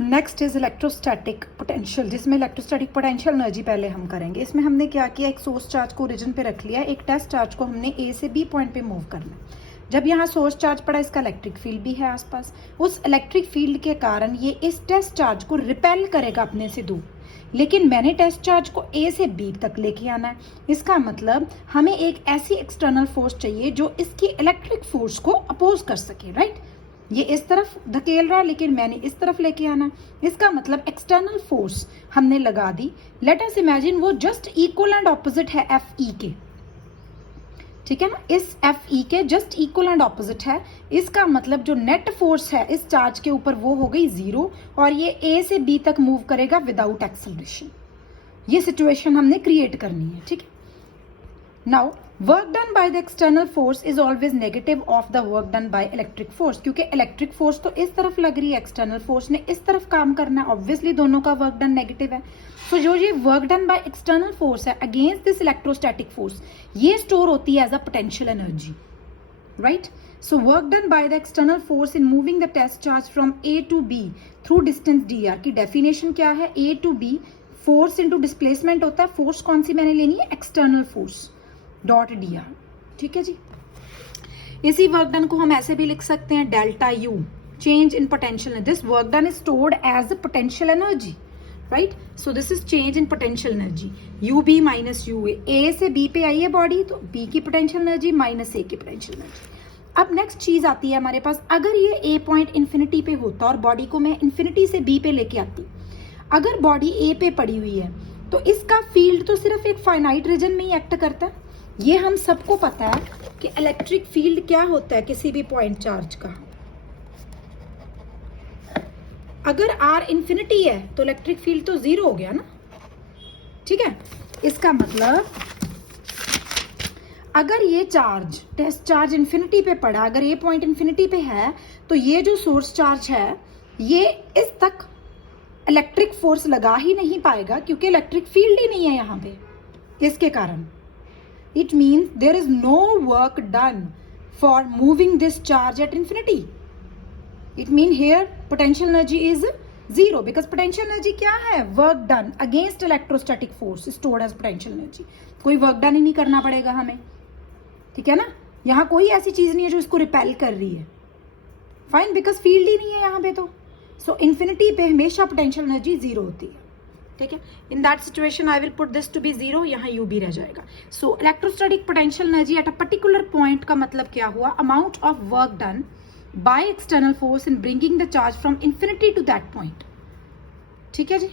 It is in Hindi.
नेक्स्ट इज इलेक्ट्रोस्टैटिक पोटेंशियल, जिसमें इलेक्ट्रोस्टैटिक पोटेंशियल एनर्जी पहले हम करेंगे। इसमें हमने क्या किया, एक सोर्स चार्ज को ओरिजिन पे रख लिया, एक टेस्ट चार्ज को हमने ए से बी पॉइंट पे मूव करना है। जब यहाँ सोर्स चार्ज पड़ा, इसका इलेक्ट्रिक फील्ड भी है आसपास, उस इलेक्ट्रिक फील्ड के कारण ये इस टेस्ट चार्ज को रिपेल करेगा अपने से दूर, लेकिन मैंने टेस्ट चार्ज को ए से बी तक लेके आना है। इसका मतलब हमें एक ऐसी एक्सटर्नल फोर्स चाहिए जो इसकी इलेक्ट्रिक फोर्स को अपोज कर सके, राइट। ये इस तरफ धकेल रहा है लेकिन मैंने इस तरफ लेके आना है। इसका मतलब एक्सटर्नल फोर्स हमने लगा दी। लेट अस इमेजिन वो जस्ट इक्वल एंड ऑपोजिट है एफ ई के, ठीक है ना, इस एफ ई के जस्ट इक्वल एंड ऑपोजिट है। इसका मतलब जो नेट फोर्स है इस चार्ज के ऊपर वो हो गई 0 और ये ए से बी तक मूव करेगा विदाउट एक्सेलरेशन। ये सिचुएशन हमने क्रिएट करनी है, ठीक है। Now work done by the external force is always negative of the work done by electric force, क्योंकि इलेक्ट्रिक फोर्स तो इस तरफ लग रही है, एक्सटर्नल फोर्स ने इस तरफ काम करना है, ऑब्वियसली दोनों का वर्क डन नेगेटिव है। सो जो ये work done by external force है अगेंस्ट दिस इलेक्ट्रोस्टैटिक फोर्स, ये स्टोर होती है as a potential energy, right. So work done by the external force in moving the test charge from A to B through distance d r की डेफिनेशन क्या है, A to B force into displacement होता है। फोर्स कौन सी मैंने लेनी है, external force dot d r, ठीक है जी। इसी वर्क डन को हम ऐसे भी लिख सकते हैं delta U, change in potential. This work done is stored as a potential energy, right. So this is change in potential energy, U B minus U A से बी पे आई है बॉडी, तो बी की पोटेंशियल एनर्जी माइनस ए की पोटेंशियल एनर्जी। अब नेक्स्ट चीज आती है हमारे पास, अगर ये ए पॉइंट इन्फिनिटी पे होता और बॉडी को मैं इन्फिनिटी से बी पे लेके आती, अगर बॉडी ए पे पड़ी हुई है तो इसका फील्ड तो सिर्फ एक फाइनाइट रीजन में ही एक्ट करता है। ये हम सबको पता है कि इलेक्ट्रिक फील्ड क्या होता है किसी भी पॉइंट चार्ज का। अगर आर इन्फिनिटी है तो इलेक्ट्रिक फील्ड तो 0 हो गया ना, ठीक है। इसका मतलब अगर ये चार्ज टेस्ट चार्ज इन्फिनिटी पे पड़ा, अगर ये पॉइंट इन्फिनिटी पे है, तो ये जो सोर्स चार्ज है ये इस तक इलेक्ट्रिक फोर्स लगा ही नहीं पाएगा, क्योंकि इलेक्ट्रिक फील्ड ही नहीं है यहां पे। इसके कारण it means there is no work done for moving this charge at infinity. It means here potential energy is 0 because potential energy क्या है, work done against electrostatic force stored as potential energy. कोई work done ही नहीं करना पड़ेगा हमें, ठीक है ना। यहाँ कोई ऐसी चीज नहीं है जो इसको रिपेल कर रही है, फाइन, बिकॉज फील्ड ही नहीं है यहाँ पे। तो सो इन्फिनिटी पे हमेशा पोटेंशियल एनर्जी 0 होती है, ठीक है। In that situation I will put this to be 0, यहाँ यू भी रह जाएगा। So electrostatic potential energy at a particular point का मतलब क्या हुआ, amount of work done by external force in bringing the charge from infinity to that point, ठीक है जी।